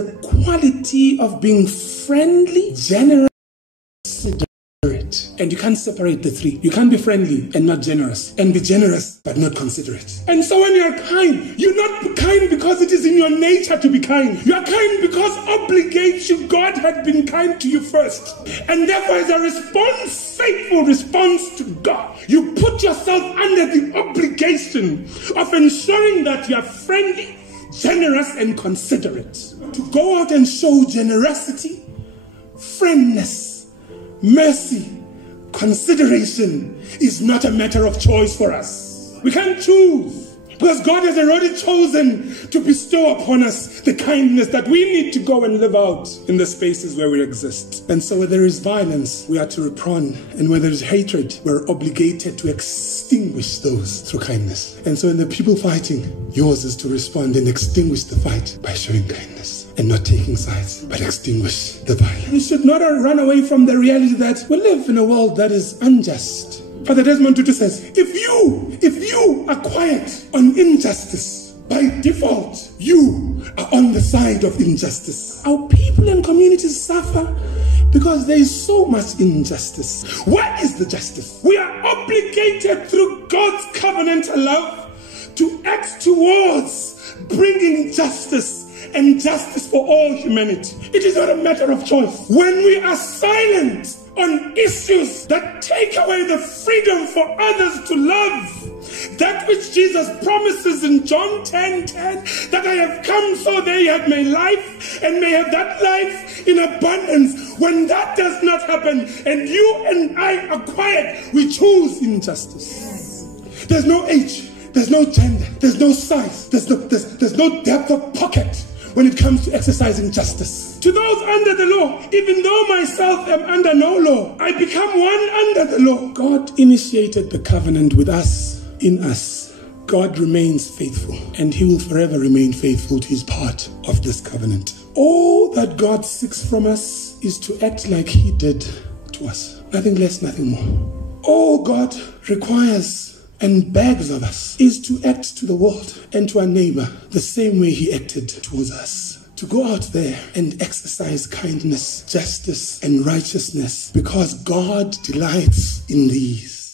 the quality of being friendly, generous, considerate. And you can't separate the three. You can't be friendly and not generous, and be generous but not considerate. And so when you're kind, you're not kind because it is in your nature to be kind. You are kind because obligation, God had been kind to you first. And therefore, as a response, faithful response to God, you put yourself under the obligation of ensuring that you are friendly, generous, and considerate. To go out and show generosity, friendness, mercy, consideration is not a matter of choice for us. We can't choose, because God has already chosen to bestow upon us the kindness that we need to go and live out in the spaces where we exist. And so where there is violence, we are to repron. And where there is hatred, we're obligated to extinguish those through kindness. And so in the people fighting, yours is to respond and extinguish the fight by showing kindness and not taking sides, but extinguish the violence. We should not run away from the reality that we live in a world that is unjust. Father Desmond Tutu says, if you are quiet on injustice, by default, you are on the side of injustice. Our people and communities suffer because there is so much injustice. Where is the justice? We are obligated through God's covenantal love to act towards bringing justice, and justice for all humanity. It is not a matter of choice. When we are silent on issues that take away the freedom for others to love, that which Jesus promises in John 10:10, that I have come so they have my life and may have that life in abundance. When that does not happen and you and I are quiet, we choose injustice. There's no age, there's no gender, there's no size, there's no depth of pocket when it comes to exercising justice. To those under the law, even though myself am under no law, I become one under the law. God initiated the covenant with us, in us. God remains faithful, and he will forever remain faithful to his part of this covenant. All that God seeks from us is to act like he did to us. Nothing less, nothing more. All God requires and begs of us is to act to the world and to our neighbor the same way he acted towards us. To go out there and exercise kindness, justice, and righteousness, because God delights in these.